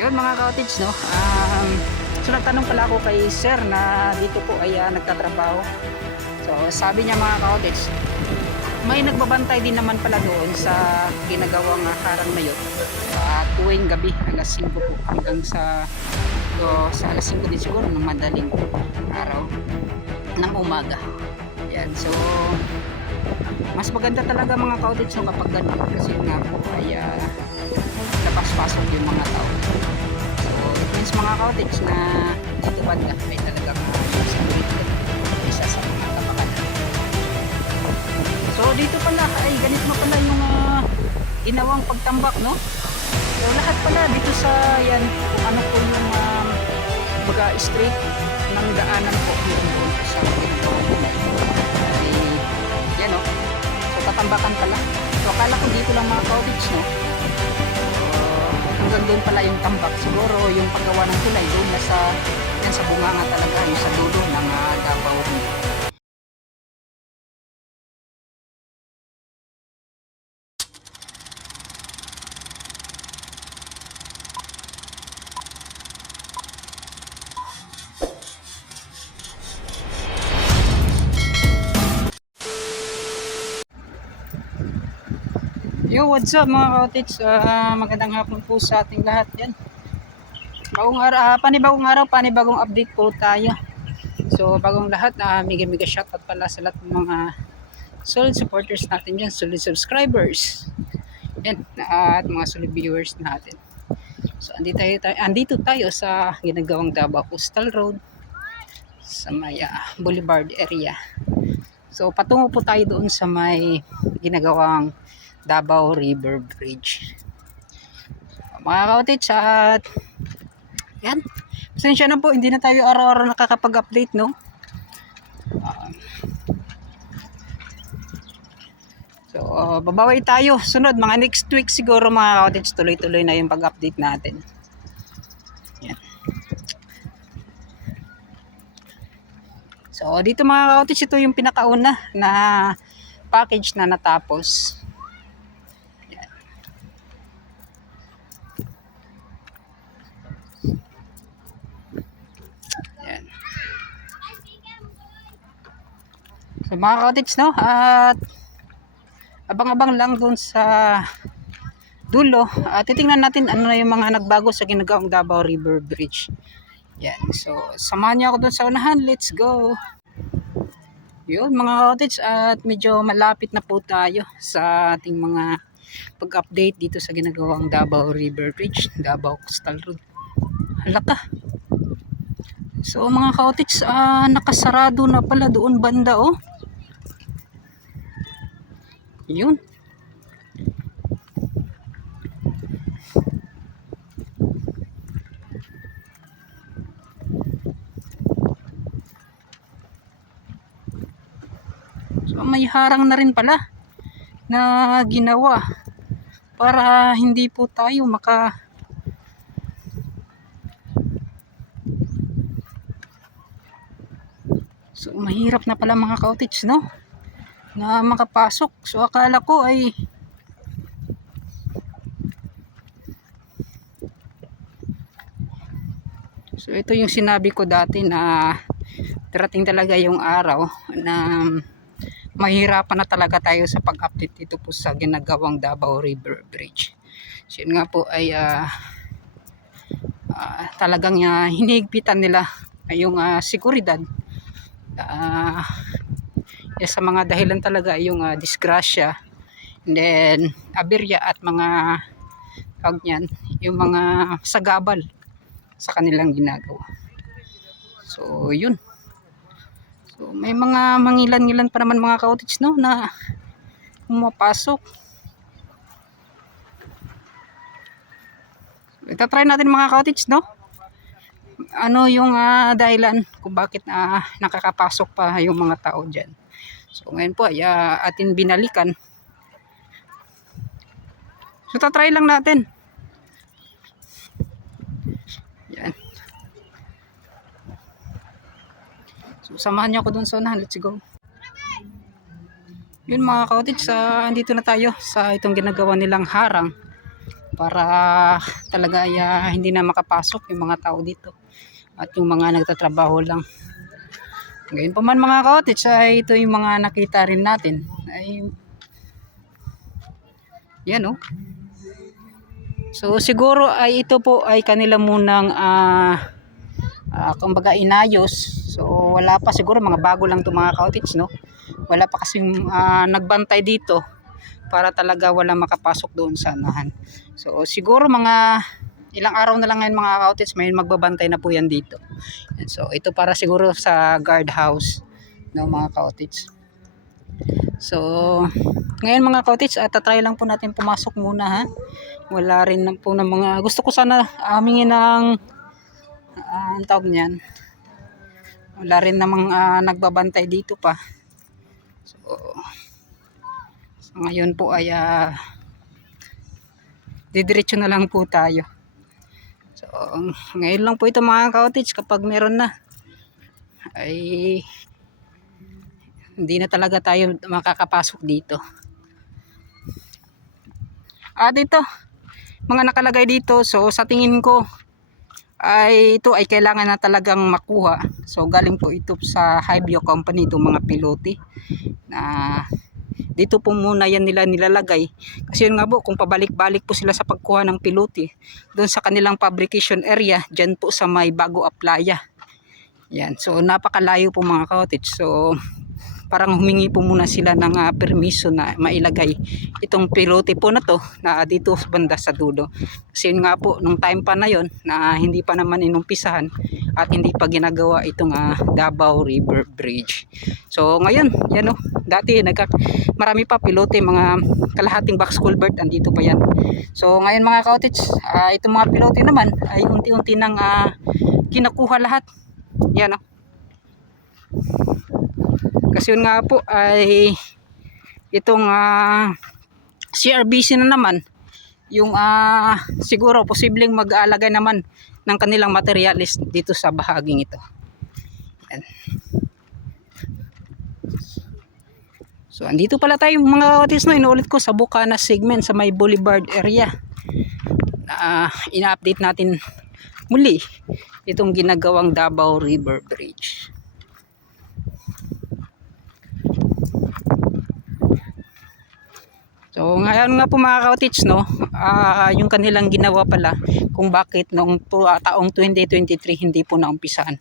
Yun mga cottage, no? So nagtanong pala ako kay sir na dito po ay nagtatrabaho. So sabi niya mga cottage, may nagbabantay din naman pala doon sa ginagawang harang na yun. Tuwing gabi alas 5 po hanggang sa alas 5 din siguro ng madaling araw ng umaga. Yan, so mas maganda talaga mga cottage no, kapag ganun kasi nga po ay labas-pasok yung mga tao. So it means mga cottage na dito banda ay talagang yung security isa sa mga tapakan. So dito pala ay ganito na pala yung ginawang pagtambak, no? So lahat pala dito sa yan kung ano po yung baga street ng daanan po doon sa yan, no? So tatambakan pala. So akala ko dito lang mga cottage, no? Hanggang doon pala yung tambak. Siguro yung paggawa ng tulay doon na yan sa bunganga talaga, yung sa dulo ng Davao. Yo, what's up mga cottage? Magandang hapon po sa ating lahat yan. Panibagong araw, panibagong update po tayo. So bagong lahat, mega shoutout pala sa lahat ng mga solid supporters natin dyan, solid subscribers yan, at mga solid viewers natin. So andito tayo sa ginagawang Davao Coastal Road sa may Boulevard area. So patungo po tayo doon sa may ginagawang Davao River Bridge. Mga cottage, at yan, pasensya na po, hindi na tayo araw-araw nakakapag-update, no? So babawi tayo sunod, mga next week siguro mga cottage, tuloy-tuloy na yung pag-update natin. Yan. So dito mga cottage, ito yung pinakauna na package na natapos. So mga cottage, no, at abang-abang lang dun sa dulo, titingnan natin ano na yung mga nagbago sa ginagawang Davao River Bridge. Yan, so samahan niyo ako dun sa unahan, let's go. Yun mga cottage, at medyo malapit na po tayo sa ating mga pag-update dito sa ginagawang Davao River Bridge, Davao Coastal Road. Halaka. So mga cottage, nakasarado na pala doon banda, oh. Yun. So may harang na rin pala na ginawa para hindi po tayo So mahirap na pala mga cottage, no, na makapasok. So akala ko ay so ito yung sinabi ko dati na darating talaga yung araw na mahirapan na talaga tayo sa pag-update dito po sa ginagawang Davao River Bridge. So yun nga po ay talagang hinihigpitan nila yung seguridad. Sa mga dahilan talaga yung disgrasya, and then aberya at mga yung mga sagabal sa kanilang ginagawa. So yun. So may mga mangilan-ngilan pa naman mga cottage, no, na pumapasok. Itatry natin mga cottage, no, ano yung dahilan kung bakit nakakapasok pa yung mga tao dyan. So ngayon po ay atin binalikan. So tatry lang natin. Yan. So samahan niyo ako dun sa unahan, let's go. Yun mga cottage, andito na tayo sa itong ginagawa nilang harang para talaga ay hindi na makapasok yung mga tao dito at yung mga nagtatrabaho lang. Ngayon pa man mga ka-cottage ay ito yung mga nakita rin natin ay yan oh. So siguro ay ito po ay kanila munang kumbaga inayos. So wala pa siguro, mga bago lang to mga ka-cottage, no? Wala pa kasing nagbantay dito para talaga wala makapasok doon sa anahan. So siguro mga ilang araw na lang ngayon mga ka-cottage, may magbabantay na po yan dito. So ito para siguro sa guard house, no mga ka-cottage. So ngayon mga ka-cottage, tatry lang po natin pumasok muna ha. Wala rin po ng mga gusto ko sana amingin ng ang tawag niyan. Wala rin namang nagbabantay dito pa. So ngayon po ay didiretso na lang po tayo. So ngayon lang po ito mga ka-cottage, kapag meron na ay hindi na talaga tayo makakapasok dito. Dito mga nakalagay dito, so sa tingin ko ay ito ay kailangan na talagang makuha. So galing po ito sa Hybio company, itong mga pilote na dito po muna yan nila nilalagay, kasi yun nga po, kung pabalik-balik po sila sa pagkuha ng pilote doon sa kanilang fabrication area, dyan po sa may Bago Aplaya yan. So napakalayo po mga ka-cottage. So parang humingi po muna sila ng permiso na mailagay itong pilote po na to na dito banda sa dulo. Kasi yun nga po, nung time pa na yon na hindi pa naman inumpisahan at hindi pa ginagawa itong Davao River Bridge. So ngayon, yan o, dati marami pa pilote, mga kalahating box culvert, andito pa yan. So ngayon mga ka-cottage, itong mga pilote naman ay unti-unti nang kinakuha lahat. Yan o. Kasi yun nga po ay itong CRBC na naman yung siguro posibleng mag-aalagay naman ng kanilang materialis dito sa bahaging ito. Yan. So andito pala tayo mga ka-cottage, no, inuulit ko sa Bukana segment sa may Boulevard area. Ina-update natin muli itong ginagawang Davao River Bridge. So ngayon nga po mga ka-cottage, no, yung kanilang ginawa pala kung bakit noong taong 2023 hindi po naumpisahan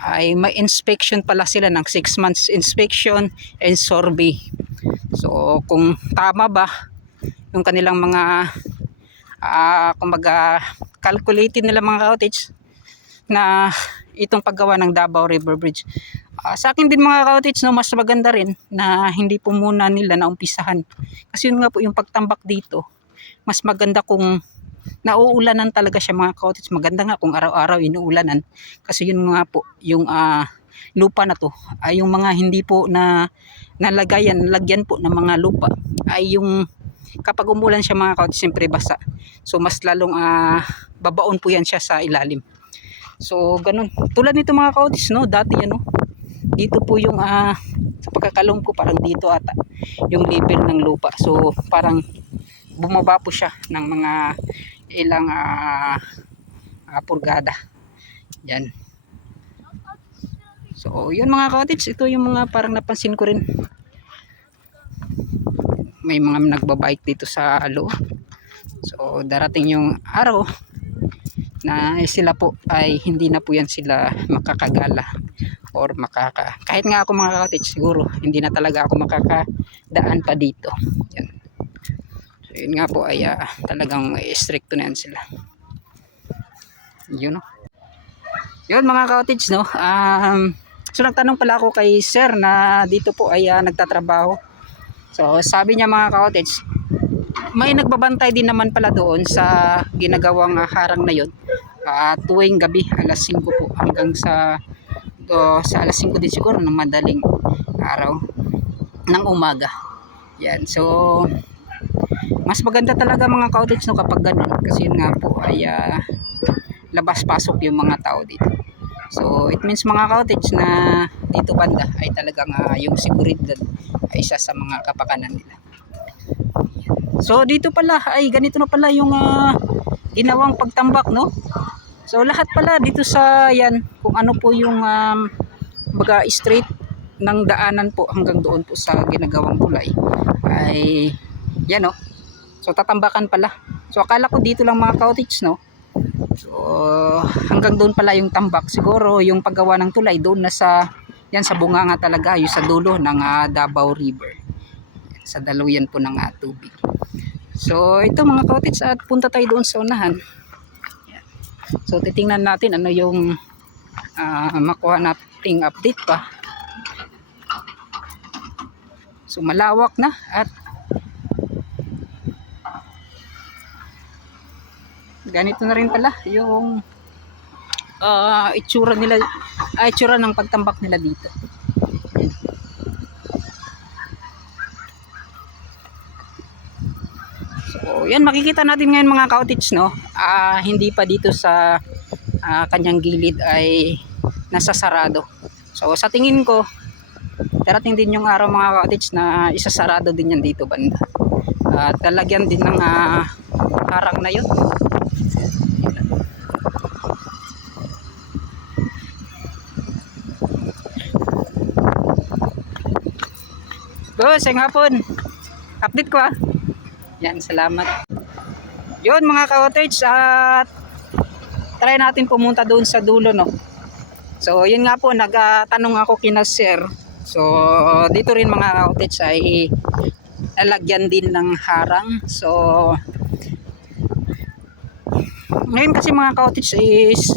ay may inspection pala sila ng 6 months inspection and survey. So kung tama ba yung kanilang mga kumbaga calculated nila mga ka-cottage na itong paggawa ng Davao River Bridge. Sa akin din mga ka-cottage, no, mas maganda rin na hindi po muna nila naumpisahan. Kasi yun nga po, yung pagtambak dito, mas maganda kung nauulanan talaga siya mga ka-cottage. Maganda nga kung araw-araw inuulanan. Kasi yun nga po, yung lupa na to, ay yung mga hindi po na nalagyan po ng mga lupa, ay yung kapag umulan siya mga ka-cottage, siyempre basa. So mas lalong babaon po yan siya sa ilalim. So ganun. Tulad nito mga ka-cottage, no, dati yan, no, dito po yung sa pagkakalong ko parang dito ata yung level ng lupa. So parang bumaba po siya ng mga ilang purgada. Yan. So yun mga ka-cottage, ito yung mga parang napansin ko rin. May mga nagbabike dito sa loob. So darating yung araw na sila po ay hindi na po yan sila makakagala or kahit nga ako mga ka-cottage, siguro hindi na talaga ako makakadaan pa dito. Yan. So yun nga po ay talagang stricto na yan sila. Yun, no? Yun mga ka-cottage, no, so nagtanong pala ako kay sir na dito po ay nagtatrabaho. So sabi niya mga ka-cottage, may nagbabantay din naman pala doon sa ginagawang harang na yun tuwing gabi alas 5 po hanggang sa alas 5 din siguro ng madaling araw ng umaga. Yan. So mas maganda talaga mga ka-cottage, no, kapag ganun, kasi yun nga po ay labas-pasok yung mga tao dito. So it means mga ka-cottage na dito banda ay talagang yung seguridad ay isa sa mga kapakanan nila. So dito pala ay ganito na pala yung ginawang pagtambak, no? So lahat pala dito sa yan kung ano po yung baga straight ng daanan po hanggang doon po sa ginagawang tulay ay yan, no? So tatambakan pala. So akala ko dito lang mga cottage, no? So hanggang doon pala yung tambak. Siguro yung paggawa ng tulay doon na sa yan sa bunganga talaga, yung sa dulo ng Davao River. Sa daluyan po ng tubig. So ito mga cottage at punta tayo doon sa unahan. Yan. So titingnan natin ano yung makuha nating update pa. So malawak na at ganito na rin pala yung itsura nila, itsura ng pagtambak nila dito. So yan, makikita natin ngayon mga cottage, no? Hindi pa dito sa kanyang gilid ay nasasarado. So sa tingin ko darating din yung araw mga cottage na isasarado din yan dito banda. Talagyan din ng harang na yun. Boss, ang hapon. Update ko Yan, salamat. Yun mga ka-cottage, at try natin pumunta doon sa dulo, no. So yun nga po, nagtanong ako kina sir. So dito rin mga ka-cottage ay lalagyan din ng harang. So ngayon kasi mga ka-cottage is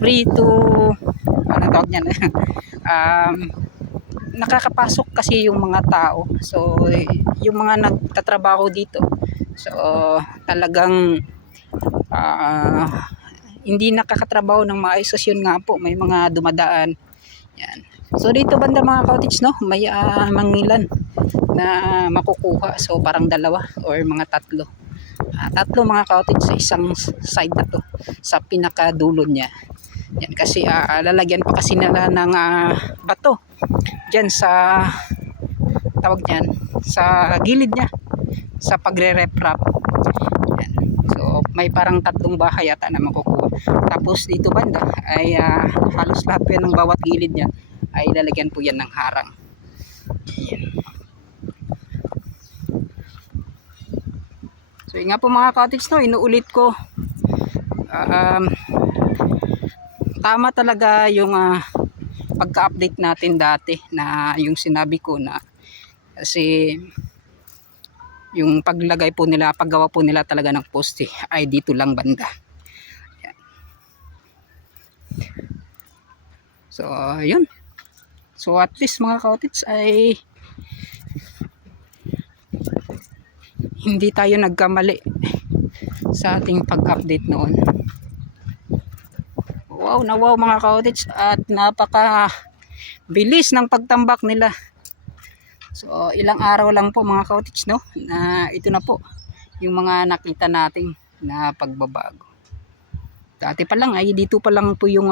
free to ano tawag niyan nakakapasok kasi yung mga tao. So yung mga nagtatrabaho dito, so talagang hindi nakakatrabaho ng maayos. Yun nga po, may mga dumadaan yan. So dito banda mga cottage, no, may mangilan na makukuha. So parang dalawa or mga tatlo mga cottage sa isang side na to, sa pinakadulo niya. Yan, kasi lalagyan pa kasi nila ng bato dyan sa tawag niyan, sa gilid niya, sa pagre-reprap. Yan. So may parang tatlong bahay yata na makukuha. Tapos dito banda ay halos lahat po yan ng bawat gilid niya ay lalagyan po yan ng harang. Yan. So yun nga po mga cottage, no, inuulit ko, tama talaga yung pagka-update natin dati na yung sinabi ko na kasi yung paglagay po nila, paggawa po nila talaga ng poste ay dito lang banda. Yan. So yun. So at least mga cottage ay hindi tayo nagkamali sa ating pag-update noon. Wow na wow mga cottage, at napaka bilis ng pagtambak nila. So ilang araw lang po mga cottage, no, na ito na po yung mga nakita nating na pagbabago. Dati pa lang ay dito pa lang po yung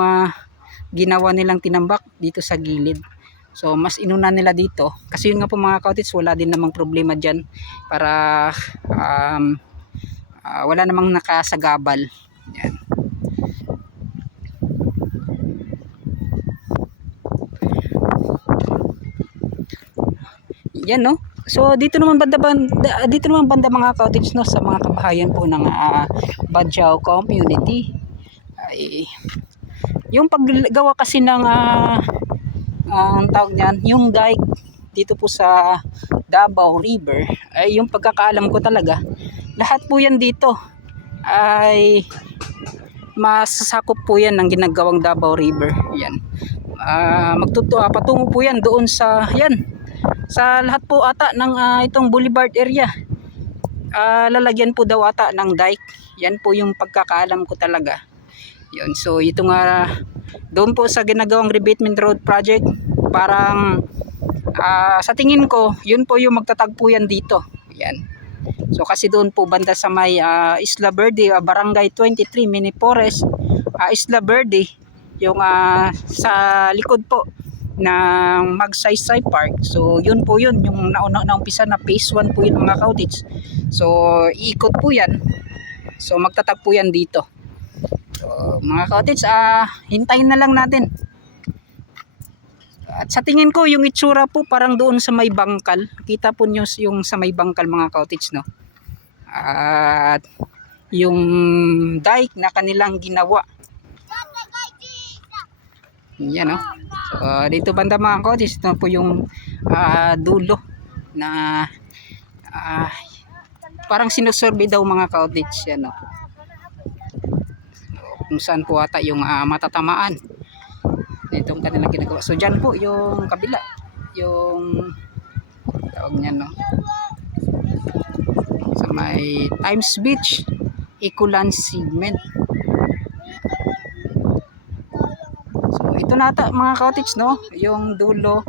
ginawa nilang tinambak dito sa gilid. So mas inuna nila dito kasi yun nga po mga cottage, wala din namang problema dyan para wala namang nakasagabal. Yan. Yan, no. So dito naman banda mga cottage, no, sa mga kabahayan po ng Badjao community ay yung paggawa kasi ng ang tawag niyan, yung dike dito po sa Davao River ay yung pagkakaalam ko talaga lahat po yan dito ay masasakop po yan ng ginagawang Davao River. Yan, patungo po yan doon sa yan, sa lahat po ata ng itong boulevard area. Lalagyan po daw ata ng dike. Yan po yung pagkakaalam ko talaga. Yun, so ito nga doon po sa ginagawang rebatement road project, parang sa tingin ko yun po yung magtatagpo yan dito. Yan. So kasi doon po banda sa may Isla Verde, Barangay 23 Mini Forest, Isla Verde, yung sa likod po ng Magsaysay Park. So yun po yun, yung naumpisa na phase 1 po yun mga ka-cottage. So iikot po yan. So magtatag po yan dito. So mga ka-cottage, hintayin na lang natin. At sa tingin ko yung itsura po parang doon sa may bangkal. Kita po nyo yung sa may bangkal mga ka-cottage, no? At yung dike na kanilang ginawa. Yan, no? So dito banda mga ka-cottage, ito po yung dulo na parang sinusurvey daw mga ka-cottage. Yan, no? So, kung saan po ata yung matatamaan itong kanilang ginagawa. So dyan po yung kabila, yung tawag niyan, no, sa may Times Beach Ecoland segment. So ito nata mga ka-cottage, no, yung dulo.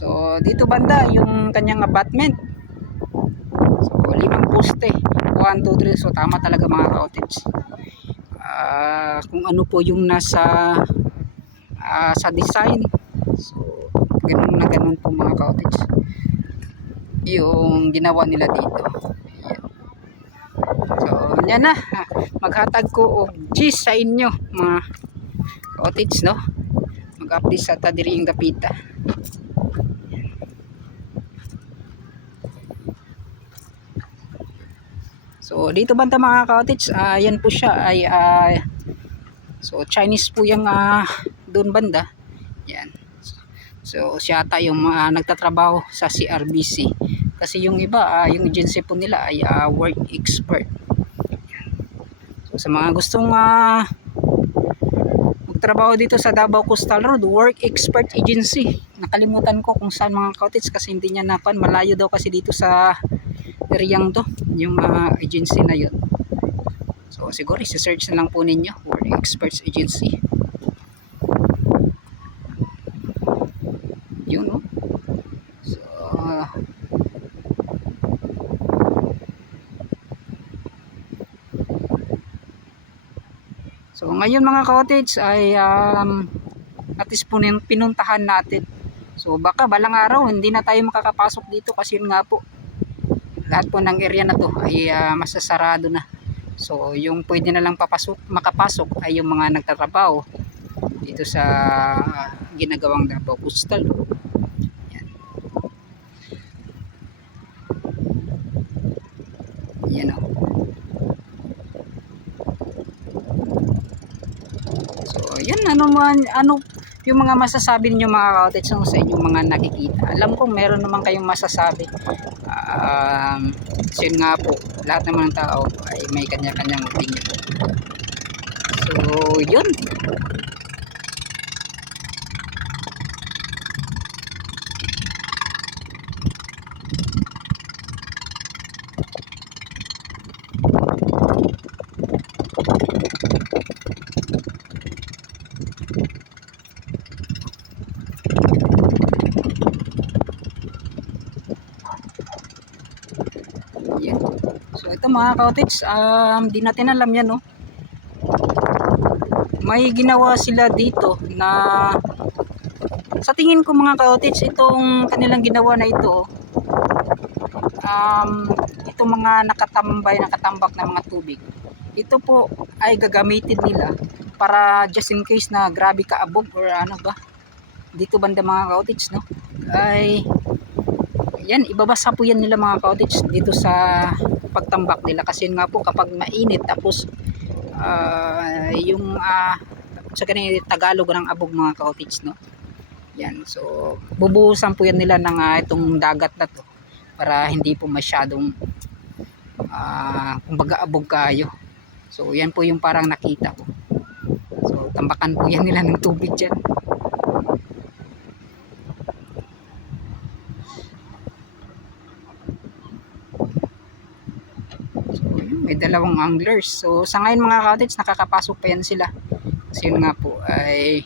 So dito banda yung kanyang abutment. So 5 poste, 1, 2, 3. So tama talaga mga ka-cottage. Kung ano po yung nasa sa design. So ganun na ganun po mga ka-cottage yung ginawa nila dito. Ayan. So yan na, maghatag ko og G's sa inyo mga ka-cottage, no, mag-update sa tadiri yung dapita. So dito banda mga ka-cottage, yan po siya ay so Chinese po yung doon banda. Yan. So siya ata yung nagtatrabaho sa CRBC. Kasi yung iba, yung agency po nila ay work expert. So sa mga gustong magtrabaho dito sa Davao Coastal Road, work expert agency. Nakalimutan ko kung saan mga ka-cottage kasi hindi niya napan. Malayo daw kasi dito sa areang to, yung agency na yun. So siguro i-search na lang po ninyo, work experts agency. Yun, no? So ngayon mga ka-cottage ay at least pinuntahan natin. So baka balang araw hindi na tayo makakapasok dito kasi yun nga po, lahat po ng area na to ay masasarado na. So yung pwede na lang makapasok ay yung mga nagtatrabaho dito sa ginagawang Davao Coastal. Yan. Yan, o. So yan, ano yung mga masasabi niyo mga ka-cottage sa inyong mga nakikita. Alam ko meron naman kayong masasabi. So yun nga po, lahat naman ng tao ay may kanya-kanyang opinion. So yun. Yan. So ito mga ka-cottage, di natin alam yan, no. May ginawa sila dito na sa tingin ko mga ka-cottage, itong kanilang ginawa na ito, itong mga nakatambak na mga tubig, ito po ay gagamitin nila para just in case na grabe kaabog or ano ba dito banda mga ka-cottage, no, ay yan, ibabasa po yan nila mga ka-cottage dito sa pagtambak nila. Kasi nga po kapag mainit tapos yung sa kanina Tagalog ng abog mga ka-cottage, no. Yan, so bubuhusan po yan nila ng itong dagat na to para hindi po masyadong kumbaga abog kayo. So yan po yung parang nakita ko. So tambakan po yan nila ng tubig dyan. May dalawang anglers. So sa ngayon mga ka-cottage, nakakapasok pa yan sila. Kasi yun nga po ay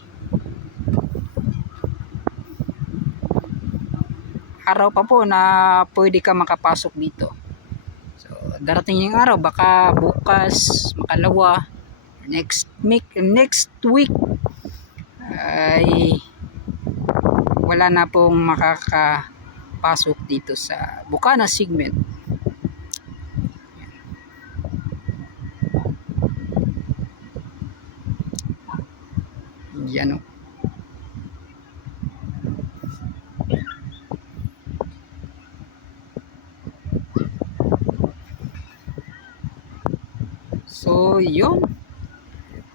araw pa po na pwede ka makapasok dito. So darating yung araw, baka bukas, makalawa, next week ay wala na pong makakapasok dito sa Bukana segment. Yan o. So yun,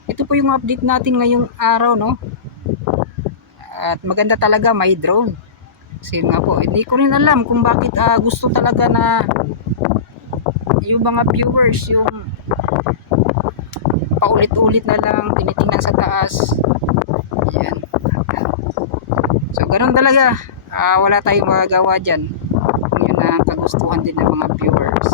ito po yung update natin ngayong araw, no? At maganda talaga may drone. Kasi nga po, hindi ko rin alam kung bakit gusto talaga na yung mga viewers yung paulit-ulit na lang tinitingnan sa taas. Yan. So ganun talaga, wala tayong magagawa dyan. Yun ang kagustuhan din ng mga viewers.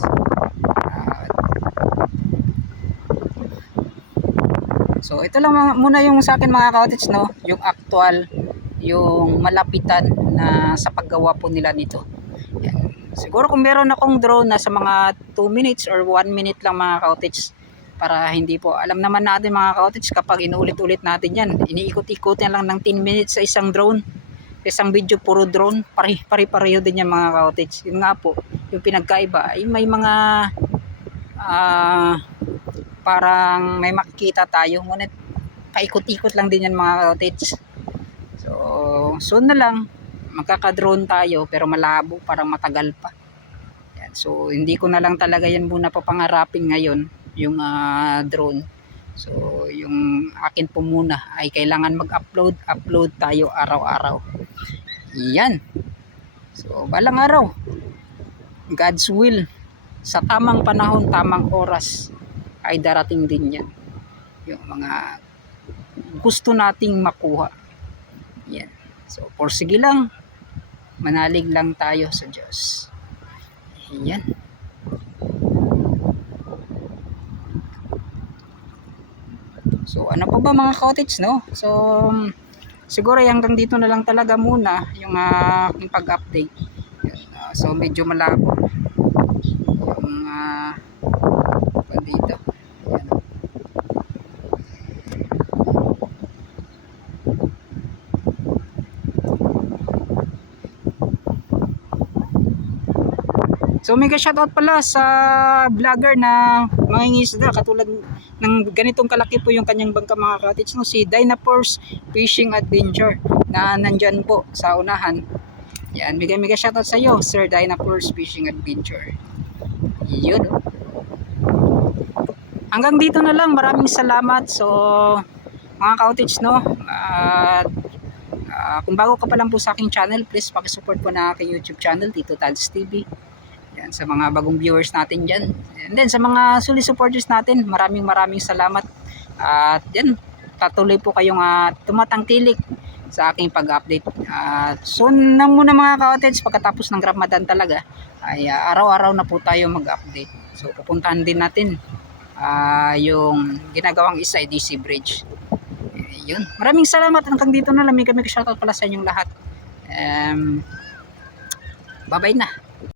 So ito lang muna yung sa akin mga ka-cottage, no? Yung actual, yung malapitan na sa paggawa po nila nito. Yan. Siguro kung meron akong drone na sa mga 2 minutes or 1 minute lang mga ka-cottage, para hindi po, alam naman natin mga ka-cottage, kapag inuulit-ulit natin yan, iniikot-ikot lang ng 10 minutes sa isang drone, isang video puro drone, pare-pareho din yan mga ka-cottage. Yun nga po, yung pinagkaiba ay may mga parang may makikita tayo, ngunit paikot-ikot lang din yan mga cottage. So soon na lang magkaka-drone tayo, pero malabo, parang matagal pa yan. So hindi ko na lang talaga yan muna papangarapin ngayon yung drone. So yung akin po muna ay kailangan mag-upload tayo araw-araw. Yan. So balang araw, God's will, sa tamang panahon, tamang oras ay darating din yan, yung mga gusto nating makuha. Yan. So porsige lang, manalig lang tayo sa Diyos. Yan. So ano pa ba mga cottage, no? So siguro hanggang dito na lang talaga muna yung aking pag-update. So medyo malabo yung dito. So mega shoutout pala sa vlogger na mangingisda, katulad ng ganitong kalaki po yung kanyang bangka mga cottage, no? Si Dynaforce Fishing Adventure na nandyan po sa unahan. Yan, mega shoutout sa iyo Sir Dynaforce Fishing Adventure. Yun. Hanggang dito na lang, maraming salamat. So mga cottage, no? Kung bago ka pa lang po sa aking channel, please pakisupport po na aking YouTube channel, Tito Tads TV. Yan, sa mga bagong viewers natin dyan. And then sa mga solid supporters natin, maraming salamat. At yan, patuloy po kayong tumatangkilik sa aking pag-update. Soon na muna mga ka-cottage, pagkatapos ng Ramadan talaga, ay araw-araw na po tayo mag-update. So pupuntahan din natin yung ginagawang SIDC Bridge. Yun. Maraming salamat. Hanggang dito na lang. May shoutout pala sa inyong lahat. Bye-bye na.